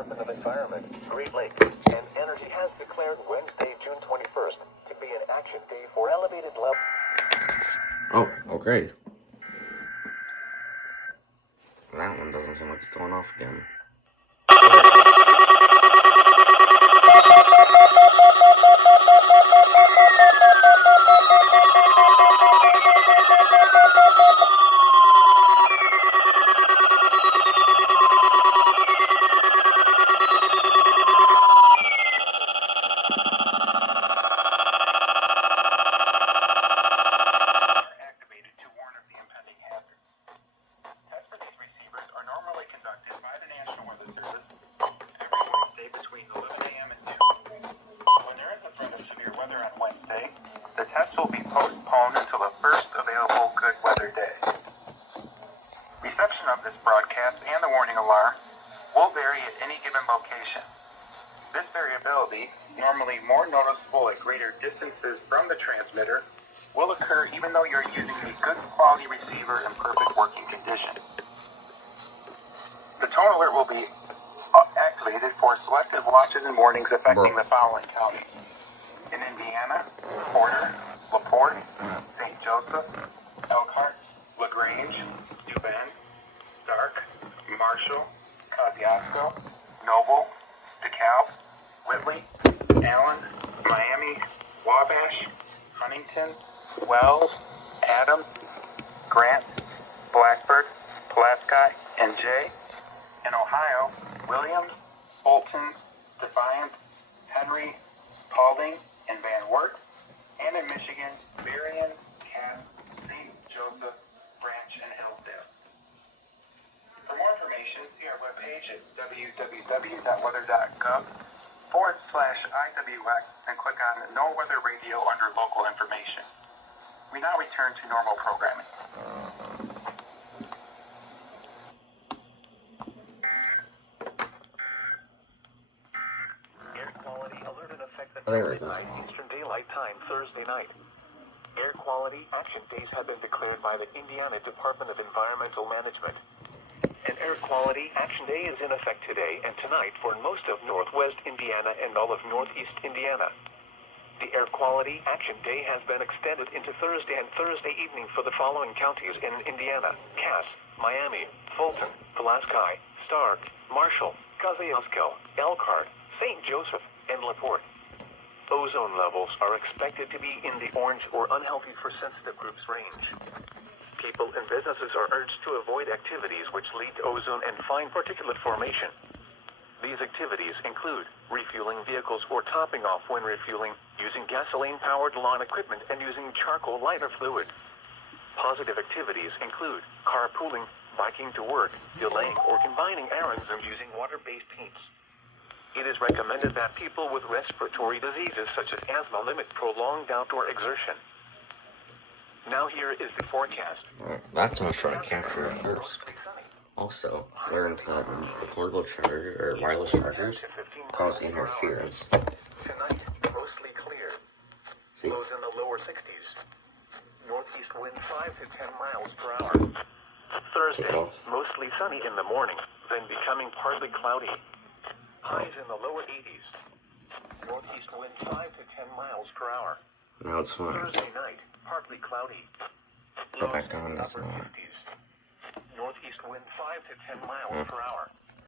Department of Environment, Great Lakes, and Energy has declared Wednesday, June 21st to be an action day for elevated level. Oh, great. That one doesn't seem like it's going off again. The test will be postponed until the first available good weather day. Reception of this broadcast and the warning alarm will vary at any given location. This variability, normally more noticeable at greater distances from the transmitter, will occur even though you're using a good quality receiver in perfect working condition. The tone alert will be activated for selective watches and warnings affecting the following counties. In Indiana, Porter, LaPorte, St. Joseph, Elkhart, LaGrange, DuBen, Stark, Marshall, Kosciuszko, Noble, DeKalb, Whitley, Allen, Miami, Wabash, Huntington, Wells, Adams, Grant, Blackbird, Pulaski, and Jay. In Ohio, Williams, Fulton, Defiant, Henry, Paulding, and Van Wert, and in Michigan, Berrien, Cass, St. Joseph, Branch, and Hillsdale. For more information, see our webpage at www.weather.gov/IWX and click on No Weather Radio under Local Information. We now return to normal programming. Air quality alert in effect at There we go. midnight Eastern Daylight Time Thursday night. Air quality action days have been declared by the Indiana Department of Environmental Management. An air quality action day is in effect today and tonight for most of northwest Indiana and all of northeast Indiana. The air quality action day has been extended into Thursday and Thursday evening for the following counties in Indiana: Cass, Miami, Fulton, Pulaski, Stark, Marshall, Kosciuszko, Elkhart, St. Joseph, and LaPorte. Ozone levels are expected to be in the orange or unhealthy for sensitive groups range. People and businesses are urged to avoid activities which lead to ozone and fine particulate formation. These activities include refueling vehicles or topping off when refueling, using gasoline-powered lawn equipment, and using charcoal lighter fluid. Positive activities include carpooling, biking to work, delaying or combining errands, and using water-based paints. It is recommended that people with respiratory diseases such as asthma limit prolonged outdoor exertion. Now here is the forecast. That's not sure I capture it first. Also, learned that the portable charger or wireless chargers cause interference. Tonight, mostly clear. See? Lows in the lower 60s. Northeast wind 5 to 10 miles per hour. Thursday, mostly sunny in the morning, then becoming partly cloudy. Highs in the lower 80s. Northeast wind 5 to 10 miles per hour. Now it's fine. Thursday night, partly cloudy. Put back on, it's upper not. 50s. Northeast wind 5 to 10 miles per hour.